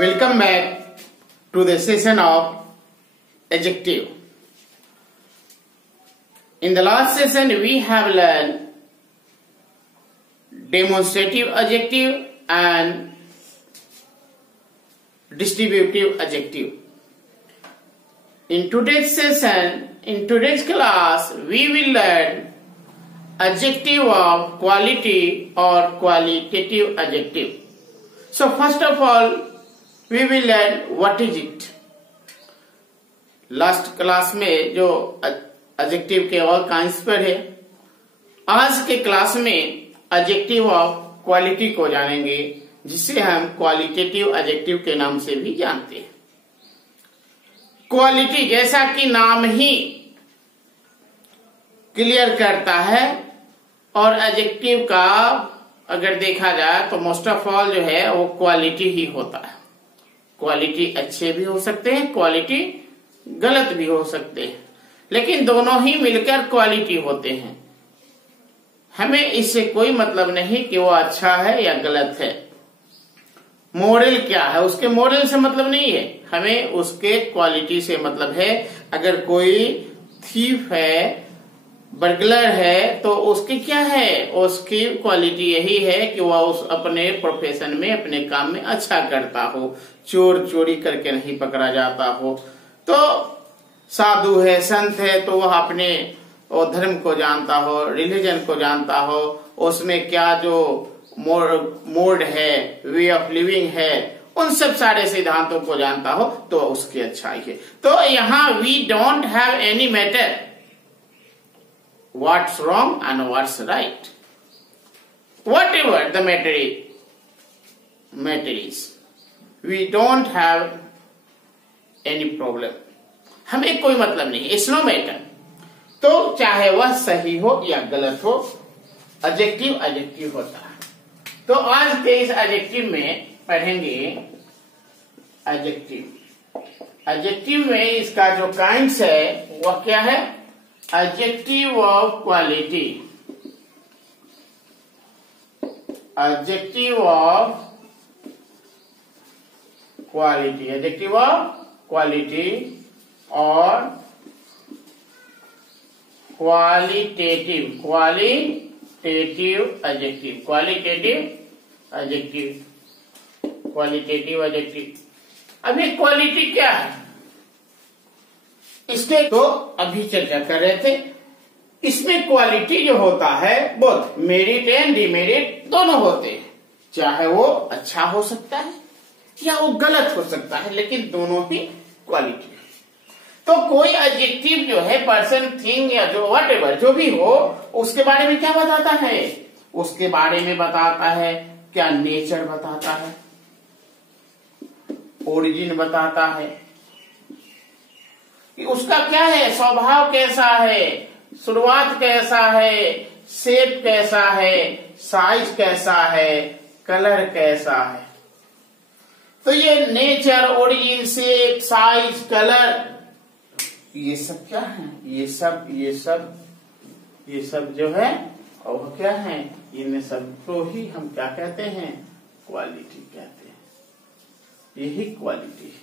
Welcome back to the session of adjective. In the last session we have learned demonstrative adjective and distributive adjective. In today's session, in today's class, we will learn adjective of quality or qualitative adjective. So first of all, we will learn what is it. Last class में जो adjective के और kinds पर है, आज के class में adjective of quality को जानेंगे, जिसे हम क्वालिटेटिव एडजेक्टिव के नाम से भी जानते हैं। क्वालिटी जैसा कि नाम ही क्लियर करता है, और एडजेक्टिव का अगर देखा जाए तो मोस्ट ऑफ ऑल जो है वो क्वालिटी ही होता है। क्वालिटी अच्छे भी हो सकते हैं, क्वालिटी गलत भी हो सकते हैं, लेकिन दोनों ही मिलकर क्वालिटी होते हैं। हमें इससे कोई मतलब नहीं कि वो अच्छा है या गलत है। मॉरल क्या है, उसके मॉरल से मतलब नहीं है, हमें उसके क्वालिटी से मतलब है। अगर कोई थीफ है, बर्गलर है, तो उसकी क्या है, उसकी क्वालिटी यही है कि वह उस अपने प्रोफेशन में, अपने काम में अच्छा करता हो, चोर चोरी करके नहीं पकड़ा जाता हो। तो साधु है, संत है, तो वह अपने धर्म को जानता हो, रिलीजन को जानता हो, उसमें क्या जो मोड है, वे ऑफ लिविंग है, उन सब सारे सिद्धांतों को जानता हो, तो उसकी अच्छाई है। तो यहाँ we don't have any matter what's wrong and what's right. Whatever the matter is, we don't have any problem. हमें कोई मतलब नहीं, it's no matter. तो चाहे वह सही हो या गलत हो, एडजेक्टिव होता है। तो आज के इस एडजेक्टिव में पढ़ेंगे एडजेक्टिव में इसका जो काइंड्स है वह क्या है। Adjective of quality. Adjective of quality. Adjective of quality or qualitative. Qualitative adjective. Qualitative adjective. अब ये क्वालिटी क्या है, इसके तो अभी चर्चा कर रहे थे। इसमें क्वालिटी जो होता है बोथ मेरिट एंड डिमेरिट दोनों होते हैं। चाहे वो अच्छा हो सकता है या वो गलत हो सकता है, लेकिन दोनों ही क्वालिटी है। तो कोई एडजेक्टिव जो है पर्सन, थिंग या जो व्हाटएवर जो भी हो, उसके बारे में क्या बताता है, उसके बारे में बताता है क्या, नेचर बताता है, ओरिजिन बताता है, उसका क्या है, स्वभाव कैसा है, शुरुआत कैसा है, शेप कैसा है, साइज कैसा है, कलर कैसा है। तो ये nature, origin, shape, size, colour, ये सब क्या है, ये सब जो है और क्या है, इन सब को ही हम क्या कहते हैं, क्वालिटी कहते हैं। यही क्वालिटी है,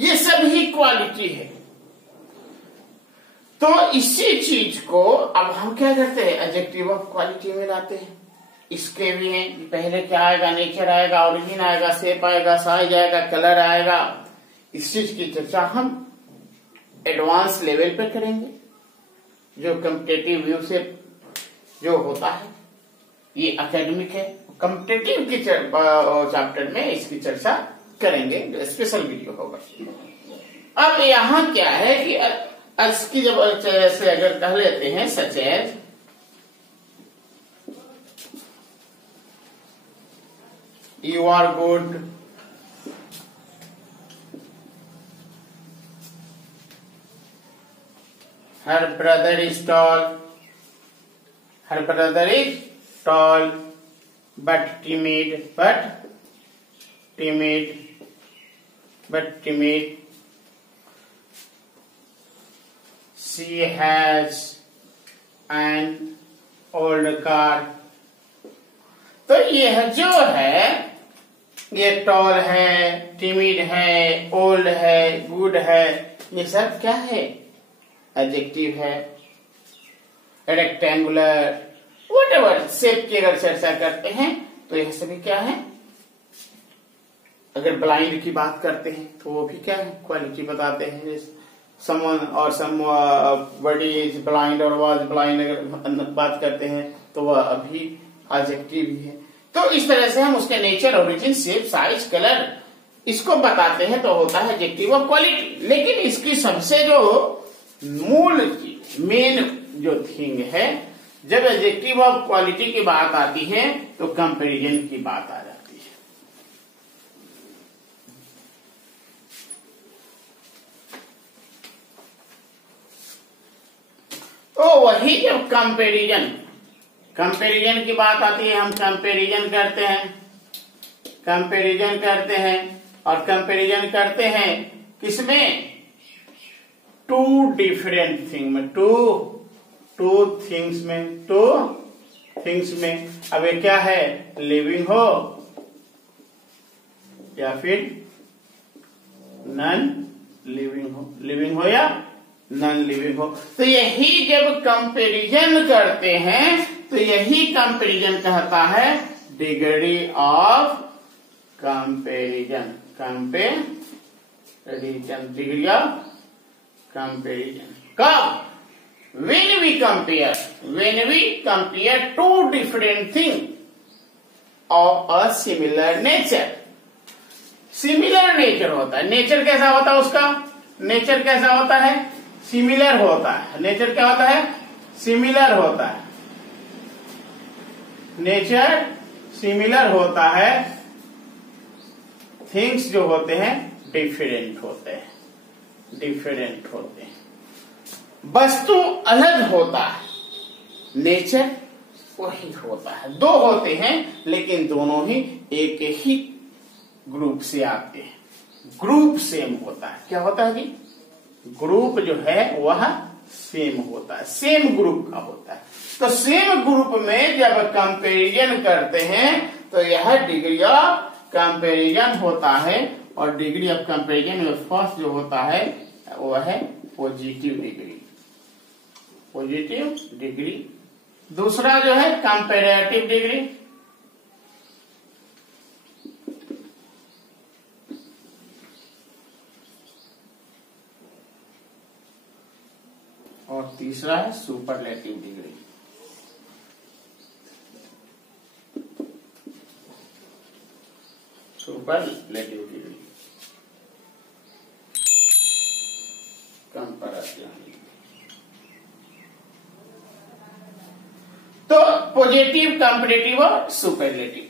ये सब ही क्वालिटी है। तो इसी चीज को अब हम क्या करते हैं, एडजेक्टिव ऑफ क्वालिटी में लाते हैं। इसके भी हैं, पहले क्या आएगा, नेचर आएगा, ओरिजिन आएगा, शेप आएगा, साइज आएगा, कलर आएगा। इस चीज की चर्चा हम एडवांस लेवल पे करेंगे। जो कम्पिटेटिव व्यू से जो होता है, ये एकेडमिक है, कम्पिटेटिव की चैप्टर में इसकी चर्चा करेंगे, जो स्पेशल वीडियो होगा। अब यहाँ क्या है कि अर्ज की जब से अगर कह लेते हैं, such as you are good, her brother is tall but timid, she has an old car। तो यह जो है ये टॉल है, टिमिड है, ओल्ड है, गुड है, ये सब क्या है? एडजेक्टिव है। रेक्टेंगुलर, व्हाटएवर शेप की अगर चर्चा करते हैं तो यह सभी क्या है? अगर ब्लाइंड की बात करते हैं तो वो भी क्या है? क्वालिटी बताते हैं। समवन और somebody इज ब्लाइंड और वाज ब्लाइंड अगर बात करते हैं तो वह अभी एडजेक्टिव भी है। तो इस तरह से हम उसके nature, origin, shape, size, colour इसको बताते हैं तो होता है एडजेक्टिव ऑफ क्वालिटी। लेकिन इसकी सबसे जो मूल मेन जो थिंग है, जब एडजेक्टिव ऑफ क्वालिटी की बात आती है तो कंपैरिजन की बात आ जाती है। तो वही जब कंपैरिजन की बात आती है, हम कंपैरिजन करते हैं और कंपैरिजन करते हैं किसमें? टू डिफरेंट थिंग में, टू थिंग्स में। अब ये क्या है? लिविंग हो या फिर नॉन लिविंग हो या नॉन लिविंग हो। तो यही जब कंपैरिजन करते हैं तो यही कंपैरिजन कहता है degree of comparison. Degree of comparison कब? when we compare two different things of a similar nature। Similar nature होता है। नेचर कैसा होता है उसका? नेचर कैसा होता है? सिमिलर होता है। नेचर क्या होता है? सिमिलर होता है। नेचर सिमिलर होता है, थिंग्स जो होते हैं डिफरेंट होते हैं। वस्तु अलग होता है, नेचर वही होता है। दो होते हैं लेकिन दोनों ही एक ही ग्रुप से आते हैं। ग्रुप सेम होता है। क्या होता है जी? ग्रुप जो है वह सेम होता है, सेम ग्रुप का होता है। तो सेम ग्रुप में जब कंपैरिजन करते हैं तो यह डिग्री ऑफ कंपैरिजन होता है। और डिग्री ऑफ कंपैरिजन में फर्स्ट जो होता है वह है पॉजिटिव डिग्री। दूसरा जो है कंपैरेटिव डिग्री। और तीसरा है superlative degree. Superlative degree, comparative. तो पॉजिटिव, कंपैरेटिव और सुपरलेटिव,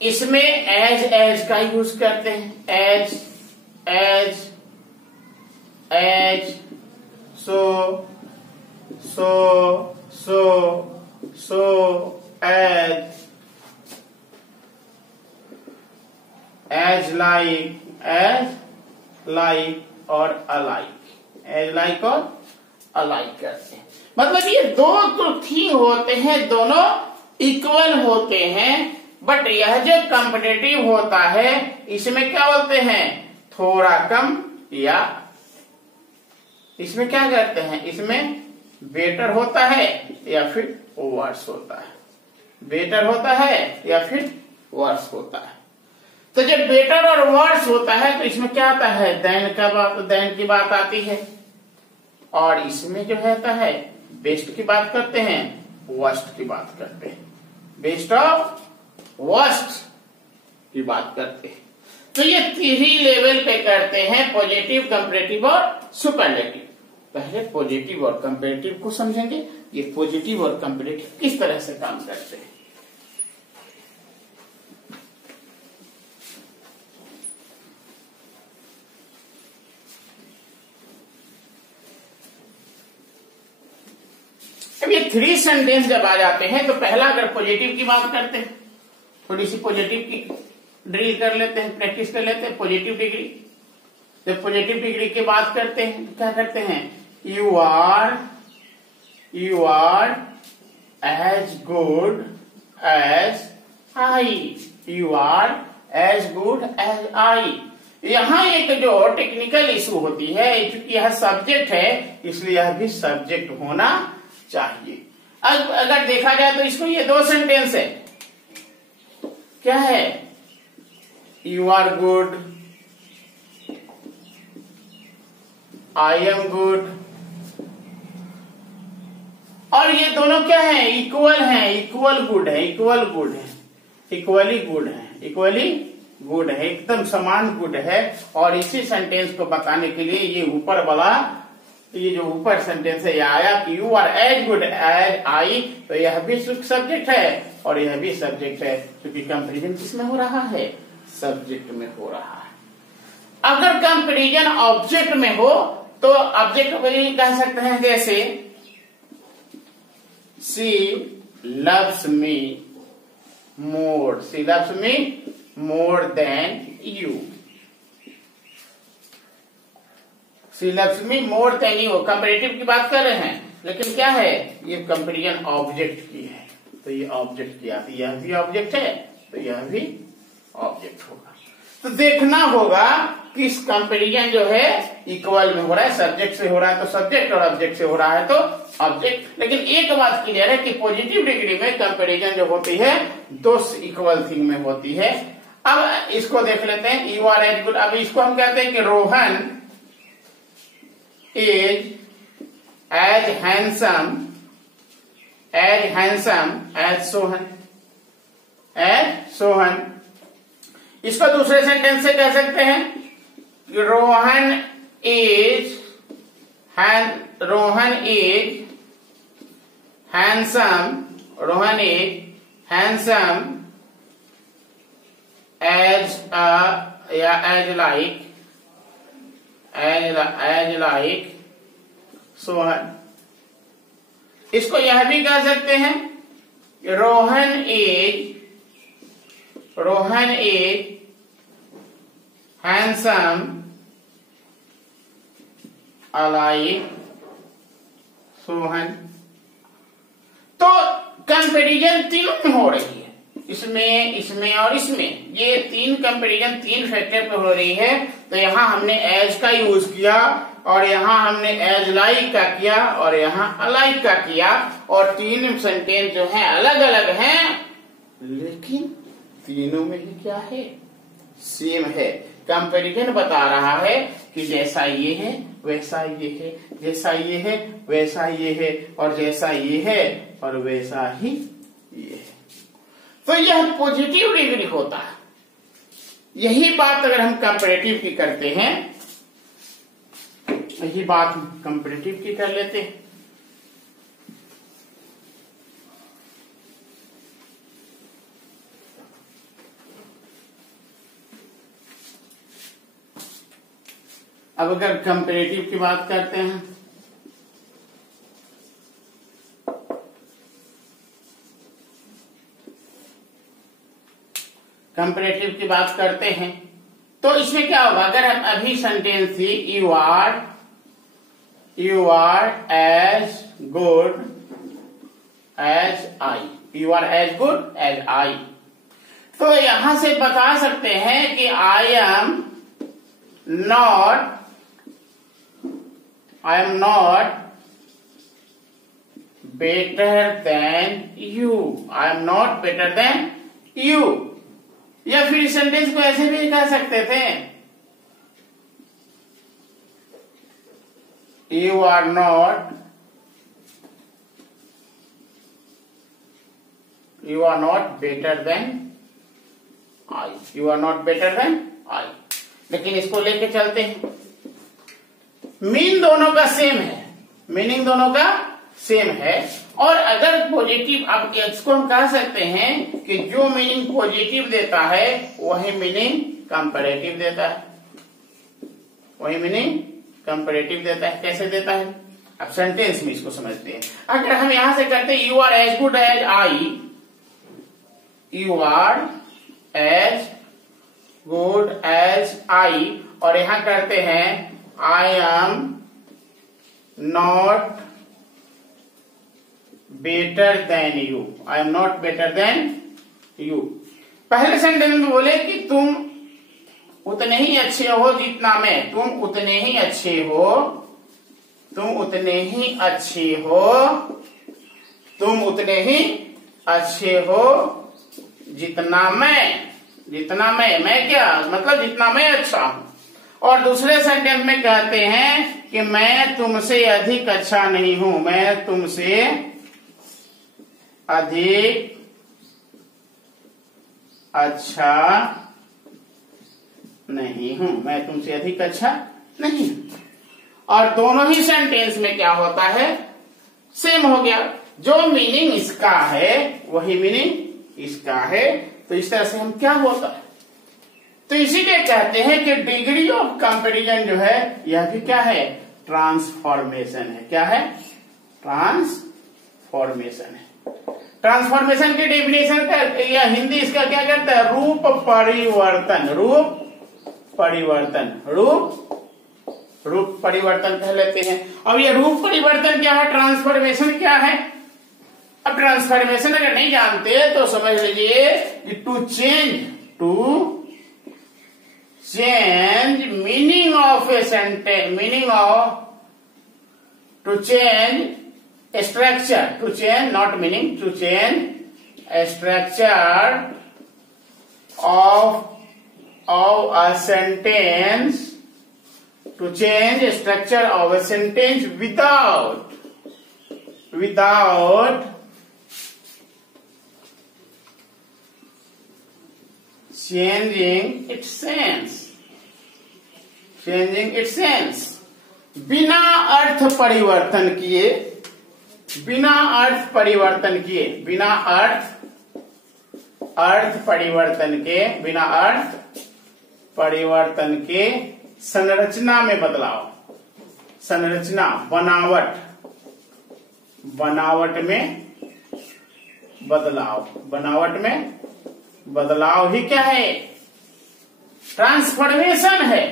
इसमें एज का यूज करते हैं। एज, सो, एज लाइक और अलाइक। एज लाइक और अलाइक करते हैं। मतलब ये दो तो थिंग होते हैं, दोनों इक्वल होते हैं, बट यह जो कंपैरेटिव होता है इसमें क्या बोलते हैं? थोड़ा कम, या इसमें क्या करते हैं? इसमें बेटर होता है या फिर वर्स होता है। बेटर होता है या फिर वर्स होता है। तो जब बेटर और वर्स होता है तो इसमें क्या आता है? देन की बात आती है। और इसमें जो रहता है बेस्ट की बात करते हैं, वर्स्ट की बात करते हैं। बेस्ट ऑफ वर्स्ट की बात करते हैं। तो ये 3 लेवल पे करते हैं, पॉजिटिव, कंपैरेटिव और सुपरलेटिव। पहले पॉजिटिव और कंपैरेटिव को समझेंगे, ये पॉजिटिव और कंपैरेटिव किस तरह से काम करते हैं। अब ये 3 सेंटेंस जब आ जाते हैं तो पहला अगर पॉजिटिव की बात करते हैं, थोड़ी सी पॉजिटिव की ड्रिल कर लेते हैं, प्रैक्टिस कर लेते हैं। पॉजिटिव डिग्री, जब पॉजिटिव डिग्री की बात करते हैं तो क्या करते हैं? You are as good as I. You are as good as I. यहाँ एक जो टेक्निकल इशू होती है, क्योंकि यह सब्जेक्ट है इसलिए यह भी सब्जेक्ट होना चाहिए। अब अगर देखा जाए तो इसको ये दो सेंटेंस है, क्या है, you are good, I am good, और ये दोनों क्या है, इक्वल है, इक्वल गुड है, इक्वल गुड है, इक्वली गुड है, इक्वली गुड है, एकदम समान गुड है। और इसी सेंटेंस को बताने के लिए ये ऊपर वाला, ये जो ऊपर सेंटेंस है, ये आया कि you are as good as I, तो यह भी सब्जेक्ट है और यह भी सब्जेक्ट है, क्योंकि कंपेरिजन किसमें हो रहा है, सब्जेक्ट में हो रहा है। अगर कंपेरिजन ऑब्जेक्ट में हो तो ऑब्जेक्ट को ये कह सकते हैं, जैसे she loves me more, she loves me more than you, she loves me more than you, comparative की बात कर रहे हैं, लेकिन क्या है, ये कंपेरिजन ऑब्जेक्ट की है, तो ये ऑब्जेक्ट की आती है, यह भी ऑब्जेक्ट है तो यह भी ऑब्जेक्ट होगा। तो देखना होगा कि इस कंपेरिजन जो है इक्वल में हो रहा है, सब्जेक्ट से हो रहा है तो सब्जेक्ट, और ऑब्जेक्ट से हो रहा है तो ऑब्जेक्ट। लेकिन एक बात क्लियर है कि पॉजिटिव डिग्री में कंपेरिजन जो होती है दो इक्वल थिंग में होती है। अब इसको देख लेते हैं, यू आर एज गुड। अब इसको हम कहते हैं कि Rohan is as handsome as Sohan, as Sohan. इसको दूसरे सेंटेंस से कह सकते हैं, Rohan is handsome, Rohan is handsome as या एज लाइक सोहन। इसको यह भी कह सकते हैं, Rohan is handsome like Sohan. तो कंपैरिजन तीनों में हो रही है, इसमें और इसमें, ये तीन कंपैरिजन तीन फैक्टर पे हो रही है। तो यहाँ हमने एज का यूज किया, और यहाँ हमने एज लाइक का किया, और यहाँ अलाइक का किया, और तीन सेंटेंस जो है अलग अलग हैं, लेकिन तीनों में ही क्या है, सेम है। कंपैरिजन बता रहा है कि जैसा ये है वैसा ये है, जैसा ये है वैसा ये है, और जैसा ये है और वैसा ही ये है। तो यह पॉजिटिव डिग्री होता है। यही बात अगर हम कंपैरेटिव की करते हैं, यही बात कंपैरेटिव की कर लेते हैं। अब अगर कंपैरेटिव की बात करते हैं, कंपैरेटिव की बात करते हैं तो इसमें क्या होगा, अगर हम अभी सेंटेंस थी you are as good as I, you are as good as I, तो यहां से बता सकते हैं कि I am not better than you, I am not better than you। या फिर सेंटेंस को ऐसे भी कह सकते थे, you are not better than I, you are not better than I। लेकिन इसको लेके चलते हैं, मीन दोनों का सेम है, मीनिंग दोनों का सेम है। और अगर पॉजिटिव, अब इसको हम कह सकते हैं कि जो मीनिंग पॉजिटिव देता है वही मीनिंग कंपैरेटिव देता है, वही मीनिंग कंपैरेटिव देता है। कैसे देता है, अब सेंटेंस में इसको समझते हैं। अगर हम यहां से करते हैं you are as good as I, you are as good as I, और यहां करते हैं I am not better than you, I am not better than you। पहले सेंटेंस में बोले कि तुम उतने ही अच्छे हो जितना मैं, तुम उतने ही अच्छे हो, तुम उतने ही अच्छे हो, तुम उतने ही अच्छे हो जितना मैं क्या मतलब जितना मैं अच्छा हूं। और दूसरे सेंटेंस में कहते हैं कि मैं तुमसे अधिक अच्छा नहीं हूं, मैं तुमसे अधिक अच्छा नहीं हूं, मैं तुमसे अधिक अच्छा नहीं हूं। और दोनों ही सेंटेंस में क्या होता है, सेम हो गया, जो मीनिंग इसका है वही मीनिंग इसका है। तो इस तरह से हम क्या होता है, तो इसीलिए कहते हैं कि डिग्री ऑफ कंपैरिजन जो है यह भी क्या है, ट्रांसफॉर्मेशन है। क्या है, ट्रांसफॉर्मेशन है। ट्रांसफॉर्मेशन की डेफिनेशन या हिंदी इसका क्या करता है, रूप परिवर्तन, रूप परिवर्तन, रूप परिवर्तन कह लेते हैं। अब ये रूप परिवर्तन क्या है, ट्रांसफॉर्मेशन क्या है। अब ट्रांसफॉर्मेशन अगर नहीं जानते तो समझ लीजिए कि to change meaning of a sentence, meaning of, to change structure, to change not meaning, to change structure of a sentence, to change structure of a sentence without changing its sense, बिना अर्थ परिवर्तन किए, बिना अर्थ परिवर्तन के संरचना में बदलाव, संरचना बनावट में बदलाव ही क्या है, ट्रांसफॉर्मेशन है।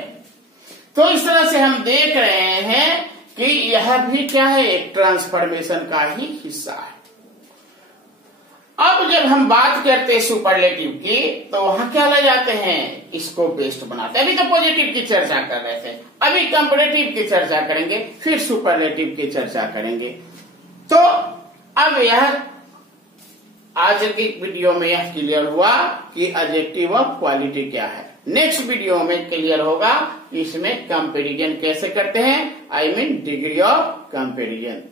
तो इस तरह से हम देख रहे हैं कि यह भी क्या है, एक ट्रांसफॉर्मेशन का ही हिस्सा है। अब जब हम बात करते हैं सुपरलेटिव की, तो वहां क्या ले जाते हैं, इसको बेस्ट बनाते हैं। अभी तो पॉजिटिव की चर्चा कर रहे थे, अभी कंपैरेटिव की चर्चा करेंगे, फिर सुपरलेटिव की चर्चा करेंगे। तो अब यह आज की वीडियो में यह क्लियर हुआ कि एडजेक्टिव ऑफ क्वालिटी क्या है। नेक्स्ट वीडियो में क्लियर होगा इसमें कंपैरिजन कैसे करते हैं, I mean degree of comparison.